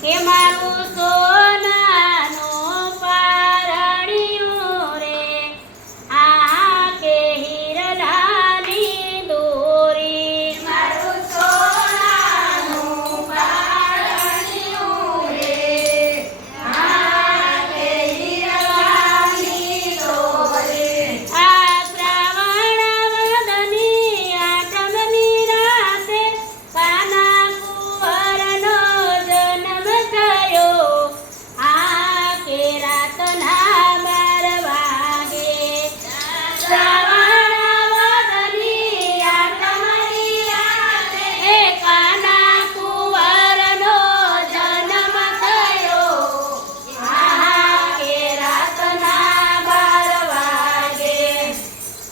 કે મારું સોનાનું પારણિયું રે આ કે હિરલાની દોરી મારું સોનાનું પારણિયું રે આ કે હીરાની દોરી આ શ્રાવણ વદની આઠમની રાતે કાના કુંવરનો જન્મ થયો આ કે રાતના 12 વાગે શ્રાવણ વદની આઠમની રાતે કાના કુંવરનો જન્મ થયો આ કે રાતના 12 વાગે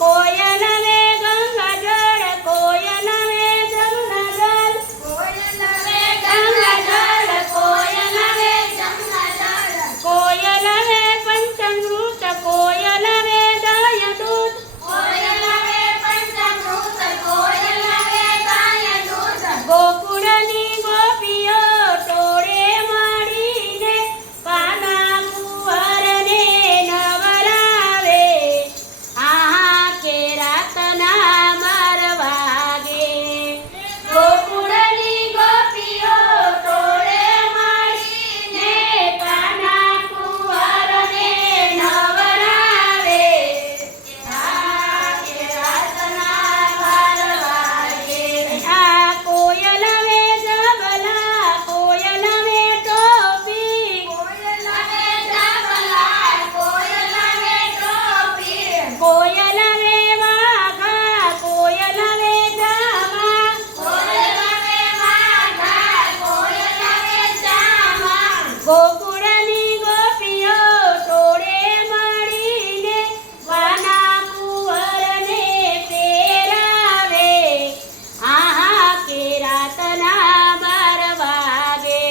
કોયલ વે ગંગાજળ કોયલ વે જમનાજળ કોયલ વે ગંગાજળ કોયલ વે જમનાજળ કોયલ વે પંચમૃત કોયલ વે દયદૂત કોયલ વે પંચમૃત કોયલ વે ગાયદૂત ગોકુળની ગોપીઓ ટોળે મળીને કાના કુંવરને નવરાવે આ કે રાતના 12 વાગે ગોકુળની ગોપીઓ ટોળે મળીને કાના કુંવરને નવરાવે આ કે રાતના 12 વાગે આ કોયલ વે જબલા કોયલ વે ટોપી કોયલ વે જાબલા કોયલ વે ટોપી કોયલ વે વાઘા કોયલ વે જામા કોયલ વે વાઘા કોયલ વે જામા ગોકુળની ગોપીઓ ટોળે મળીને કાના કુંવરને પહેરાવે આ કે રાતના 12 વાગે